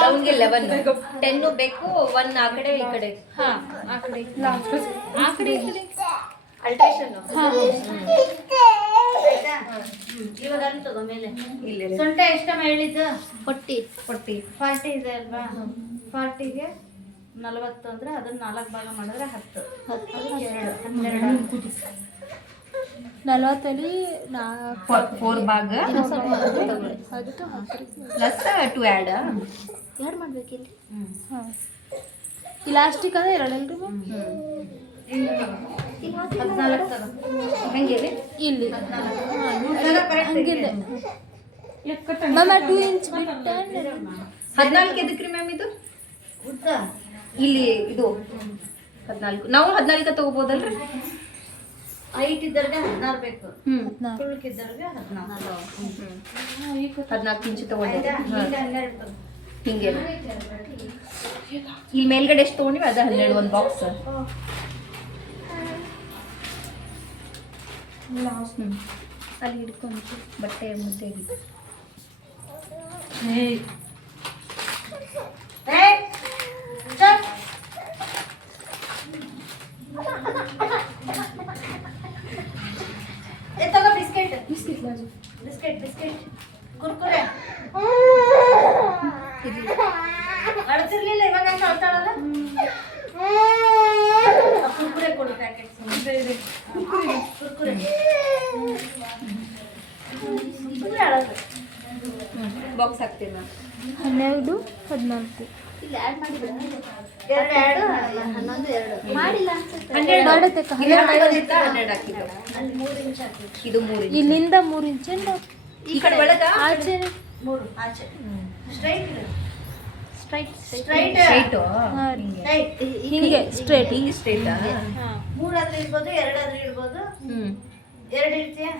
ಡೌನ್ಗೆ 11 10 ಬೇಕು 1 ಆ ಕಡೆ ಈ ಕಡೆ ಆ ಕಡೆ ಅಲ್ಟ್ರೇಷನ್ ಇವಾಗ ಅಲ್ಲಿ ತಗೋ ಮೇಲೆ ಇಲ್ಲ ಸೊಂಟ ಎಷ್ಟಮ್ಮ ಹೇಳಿದ್ದು 40 40 ಇದೆ ಅಲ್ವಾ 40ಗೆ 40 ಅಂದ್ರೆ ಅದನ್ನ 4 ಭಾಗ ಮಾಡಿದ್ರೆ 10 12 40 4 ಭಾಗ ಪ್ಲಸ್ 2 ಆ್ಯಡ್ ಎರಡು ಮಾಡ್ಬೇಕಿಲ್ಲ ಇಲಾಸ್ಟಿಕ್ ಅಂದ್ರೆ ಎರಡಲ್ರಿ ಹೆಂಗೆ ಇಲ್ಲಿ ಹಂಗಿಲ್ಲ ಮ್ಯಾಮ್ 2 ಇಂಚ್ ಬಿಟ್ಟು 14 ಎದಕ್ರಿ ಮ್ಯಾಮ್ ಇದು ಉದ್ದ ಇಲ್ಲಿ ಇದು 14 ನಾವು 14 ತಗೋಬೋದಲ್ರಿ ಹೈಟ್ ಇದ್ದವ್ರಿಗೆ 16 ಬೇಕು ಹ್ಮ್ ತುಳುಕಿದ್ದವ್ರಿಗೆ 14 14 ಇಂಚು ತಗೊಂಡೆ ಈಗ 12 ಹಿಂಗೆ ಇಲ್ಲಿ ಮೇಲ್ಗಡೆ ಎಷ್ಟು ತಗೊಂಡಿವಿ ಅದ 12 ಒಂದು ಬಾಕ್ಸ್ ಅಲ್ಲಿ ಹಿಡ್ಕೊಂಡು ಬಟ್ಟೆ ಮುದ್ದೆ ಬಿಸ್ಕೆಟ್ ಕುರ್ಕುರೆ ಅಳತಿರ್ಲಿಲ್ಲ ಇವಾಗ ಅಳ್ತಾಳಲ್ಲ ಕುರ್ಕುರೆ ಕೊಡು ಪ್ಯಾಕೆಟ್ ಕುರ್ಕುರೆ ಬಾಕ್ಸ್ ಹಾಕ್ತೀನಿ ಮ್ಯಾಮ್ 12 14 ಇಲ್ಲಿ ಆ್ಯಡ್ ಮಾಡಿಬಿಡ 2 11 2 ಮಾಡಿಲ್ಲ ಅನ್ಸುತ್ತೆ 12 ಹಾಕಿದ್ದು ಅಲ್ಲಿ 3 ಇಂಚ್ ಹಾಕಿದ್ರು ಇದು 3 ಇಂಚ್ ಇಲ್ಲಿಂದ 3 ಇಂಚಿಂದ ಈ ಕಡೆ ಒಳಗ ಆಚೆ 3 ಆಚೆ ಸ್ಟ್ರೈಟ್ ಸ್ಟ್ರೈಟ್ ಸ್ಟ್ರೈಟ್ ಸ್ಟ್ರೈಟ್ ಹಿಂಗೆ ಸ್ಟ್ರೈಟ್ ಹಿಂಗೆ ಸ್ಟ್ರೈಟ್ 3 ಆದ್ರೆ ಇರ್ಬೋದು 2 ಆದ್ರೆ ಇರ್ಬೋದು 2 ಇರ್ತೀಯಾ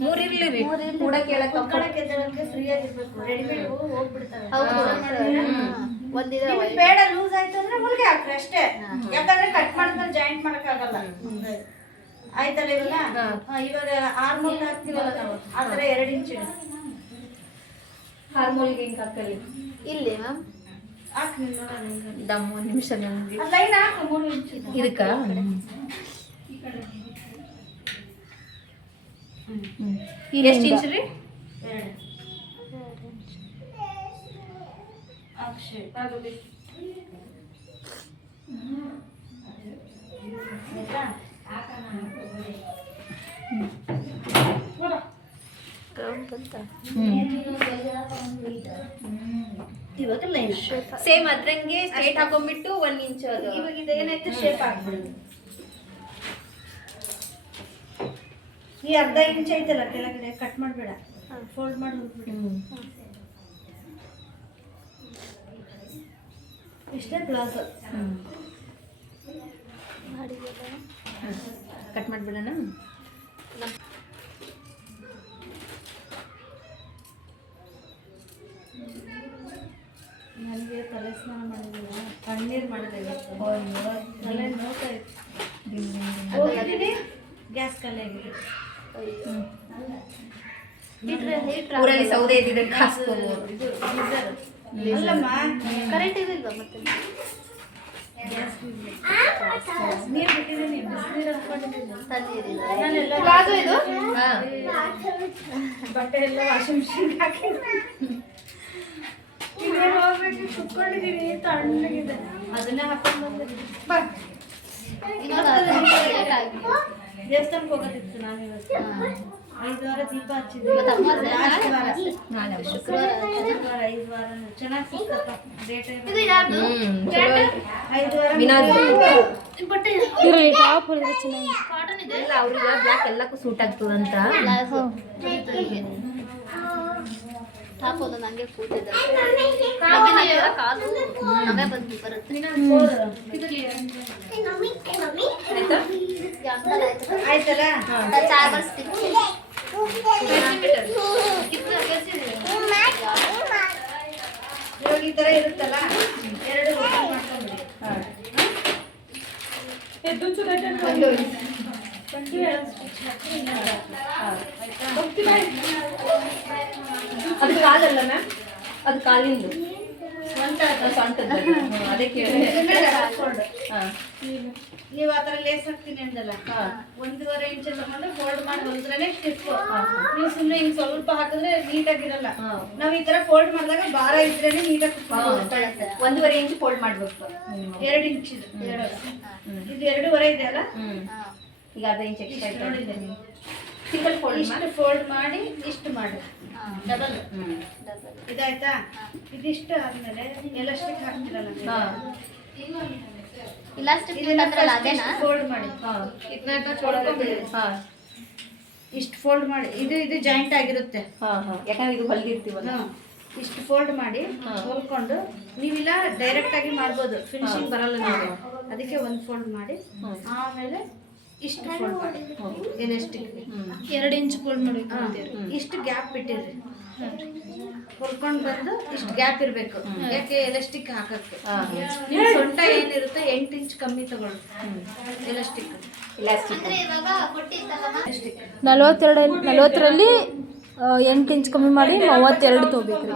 3 ಇರ್ಲಿ ರೀ ಕೂಡ ಕೇಳಕ್ಕೆ ಮಕ್ಕಳಕ್ಕೆ ಎದ್ದಳಕ್ಕೆ ಫ್ರೀ ಆಗಿರ್ಬೇಕು ರೆಡಿಮೇಡ್ ಹೋಗ್ಬಿಡ್ತಾರೆ ಒಂದಿದೆ ಬೇಡ ಲೂಸ್ ಆಯ್ತು ಅಂದ್ರೆ ಹೊಲಿಗೆ ಹಾಕ್ರಿ ಅಷ್ಟೇ ಯಾಕಂದ್ರೆ ಕಟ್ ಮಾಡಿದ್ಮೇಲೆ ಜಾಯಿಂಟ್ ಮಾಡಕ್ ಆಗಲ್ಲ ಆಯ್ತಲ್ಲ ಇವಾಗ ಇವಾಗ ಆರ್ಮೋಲ್ ಹಾಕ್ತೀವಲ್ಲ ನಾವು ಆ ಥರ 2 ಇಂಚ್ ಇಡು ಹಾರ್ಮೋನ್ಗೆ ಹಿಂಗೆ ಹಾಕಲಿ ಇಲ್ಲಿ ಮ್ಯಾಮ್ ಹಾಕ್ ದಮ್ಮ 1 ನಿಮಿಷ ನನಗೆ ಲೈನ್ ಹಾಕು 3 ಇಂಚ್ ಇದಕ್ಕ ಎಷ್ಟು ಇಂಚ್ ರೀ 2 ಇವಾಗ ಲೈನ್ ಸೇಮ್ ಅದ್ರಂಗೆ ಸ್ಟ್ರೈಟ್ ಹಾಕೊಂಡ್ಬಿಟ್ಟು 1 ಇಂಚ್ ಅದು ಇವಾಗ ಇದೇನಾಯ್ತು ಶೇಪ್ ಹಾಕ್ಬಿಡೋದು ಈ ಅರ್ಧ ಇಂಚ್ ಐತಲ್ಲ ಕೆಳಗಡೆ ಕಟ್ ಮಾಡಬೇಡ ಫೋಲ್ಡ್ ಮಾಡಿ ಹೋಗ್ಬಿಡು ಇಷ್ಟೇ ಬ್ಲೌಸ್ ಕಟ್ ಮಾಡಿಬಿಡೋಣ ನನಗೆ ತಲೆ ಸ್ನಾನ ಮಾಡಿದ್ದೀರ ಕಣ್ಣೀರು ಮಾಡಿದೆ ತಲೆ ನೋಡ್ತಾ ಇತ್ತು ಹೋಗಿದ್ದೀನಿ ಗ್ಯಾಸ್ ಖಾಲಿ ಆಗಿದೆ ಊರಲ್ಲಿ ಸೌದೆ ಇದ್ದಿದ್ರೆ ಕಾಸ್ಕೋಬೋದು ಇದು ಗೀಸರ್ ಅಲ್ಲಮ್ಮ ಕರೆಂಟ್ ಇದಿಲ್ವಾ ಮತ್ತೆ ನೀರು ಬಿಟ್ಟಿದ್ದೀನಿ ಬಿಸಿನೀರು ಹಾಕೊಂಡಿದ್ದೀನಿ ಪ್ಲಾಜೋ ಇದು ಬಟ್ಟೆ ಎಲ್ಲ ವಾಷಿಂಗ್ ಮಿಷಿನ್ ಹಾಕಿದ್ದೀನಿ ಇದೇ ಹೋಗ್ಬೇಕು ಕುತ್ಕೊಂಡಿದ್ದೀನಿ ತಣ್ಣಗಿದೆ ಅದನ್ನೇ ಹಾಕೊಂಡು ಬಂದಿದ್ದೀನಿ ಬಾ ದೇವಸ್ಥಾನಕ್ಕೆ ಹೋಗೋದಿತ್ತು ನಾನು ಇವತ್ತು 5 ವಾರ ದೀಪ ಹಚ್ಚಿದ್ದೆ ಶುಕ್ರವಾರ 5 ವಾರ ಚೆನ್ನಾಗಿ ಸಿಕ್ಕಪ್ಪ ಡೇಟ್ 5 ವಾರ ಇರಲಿ ಟಾಪ್ ಹೊಲಿದ್ರೆ ಚೆನ್ನಾಗಿ ಎಲ್ಲ ಅವ್ರಿಗೆ ಬ್ಲ್ಯಾಕ್ ಎಲ್ಲಕ್ಕೂ ಸೂಟ್ ಆಗ್ತದಂತ ಟಾಪ್ ಒಂದು ನಂಗೆ ಕೂತಿದ್ದೆ ಕಾಲು ನಮಗೆ ಬಂದು ಬರುತ್ತೆ ಆಯ್ತಲ್ಲ ಚಾರ್ಬಲ್ ಸ್ಟಿಚ್ ಇವಾಗ ಈ ಥರ ಇರುತ್ತಲ್ಲ 2 ಓಪನ್ ಮಾಡ್ಕೊಂಡ್ಬಿಡಿ ಅದು ಕಾಲಲ್ಲ ಮ್ಯಾಮ್ ಅದು ಕಾಲಿಂದು ಸೊಂಟದ್ದು. ಅದೇ ಕೇಳಿದೆ. ಹಾಂ ನೀವು ಆ ಥರ ಲೇಸ್ ಹಾಕ್ತೀನಿ ಅಂದಲ್ಲ 1.5 ಇಂಚ್ ತಗೊಂಡು ಫೋಲ್ಡ್ ಮಾಡಿ ಹೊಲಿದ್ರೇನೆ ಸ್ಟಿಫ್. ನೀವು ಸುಮ್ಮನೆ ಹಿಂಗೆ ಸ್ವಲ್ಪ ಹಾಕಿದ್ರೆ ನೀಟಾಗಿರಲ್ಲ. ನಾವು ಈ ಥರ ಫೋಲ್ಡ್ ಮಾಡಿದಾಗ ಭಾರ ಇದ್ರೇನೆ ನೀಟಾಗಿ 1.5 ಇಂಚ್ ಫೋಲ್ಡ್ ಮಾಡ್ಬೇಕು. 2 ಇಂಚ್ ಇದು 2.5 ಇದೆ ಅಲ್ಲ. ಈಗ ಅರ್ಧ ಇಂಚ್ ಎಕ್ಸ್ಟ್ರಾ ಆಯ್ತು. ನೋಡಿದ್ದೆ ನೀವು ಸಿಂಗಲ್ ಫೋಲ್ಡ್ ಇಷ್ಟು ಫೋಲ್ಡ್ ಮಾಡಿ ಇಷ್ಟು ಮಾಡಿ ಡಬಲ್ ಇದಾಯ್ತಾ. ಇದಿಷ್ಟು ಆದ್ಮೇಲೆ ಎಲಾಸ್ಟಿಕ್ ಹಾಕ್ತಿರಲ್ಲ ಇಲಾಸ್ಟಿಕ್ ಅದೇನಾ ಫೋಲ್ಡ್ ಮಾಡಿ ಇಷ್ಟು ಫೋಲ್ಡ್ ಮಾಡಿ ಇದು ಜಾಯಿಂಟ್ ಆಗಿರುತ್ತೆ. ಯಾಕಂದ್ರೆ ಇದು ಹೊಲ್ದಿರ್ತೀವಲ್ಲ. ಇಷ್ಟು ಫೋಲ್ಡ್ ಮಾಡಿ ಹೊಲ್ಕೊಂಡು ನೀವಿಲ್ಲ ಡೈರೆಕ್ಟ್ ಆಗಿ ಮಾಡ್ಬೋದು, ಫಿನಿಶಿಂಗ್ ಬರಲ್ಲ ನಿಮಗೆ. ಅದಕ್ಕೆ ಒಂದು ಫೋಲ್ಡ್ ಮಾಡಿ ಆಮೇಲೆ ಇಷ್ಟು ಫೋಲ್ಡ್ ಮಾಡಿ ಎಲಾಸ್ಟಿಕ್ 2 ಇಂಚ್ ಫೋಲ್ಡ್ ಮಾಡಿ ಇಷ್ಟು ಗ್ಯಾಪ್ ಬಿಟ್ಟಿರ್ರಿ. ಹೊಲ್ಕೊಂಡು ಬಂದು ಇಷ್ಟು ಗ್ಯಾಪ್ ಇರಬೇಕು. ಯಾಕೆ ಎಲಾಸ್ಟಿಕ್ ಹಾಕಕ್ಕೆ ನಿಮ್ಮ ಸೊಂಟ ಏನಿರುತ್ತೆ 8 ಇಂಚ್ ಕಮ್ಮಿ ತಗೊಳ್ಳಿ ಎಲಾಸ್ಟಿಕ್. ಅಂದ್ರೆ ಇವಾಗ ಕೊಟ್ಟಿದ್ದಲ್ಲ 40ರಲ್ಲಿ 8 ಇಂಚ್ ಕಮ್ಮಿ ಮಾಡಿ 32 ತೊಗೋಬೇಕ್ರಿ.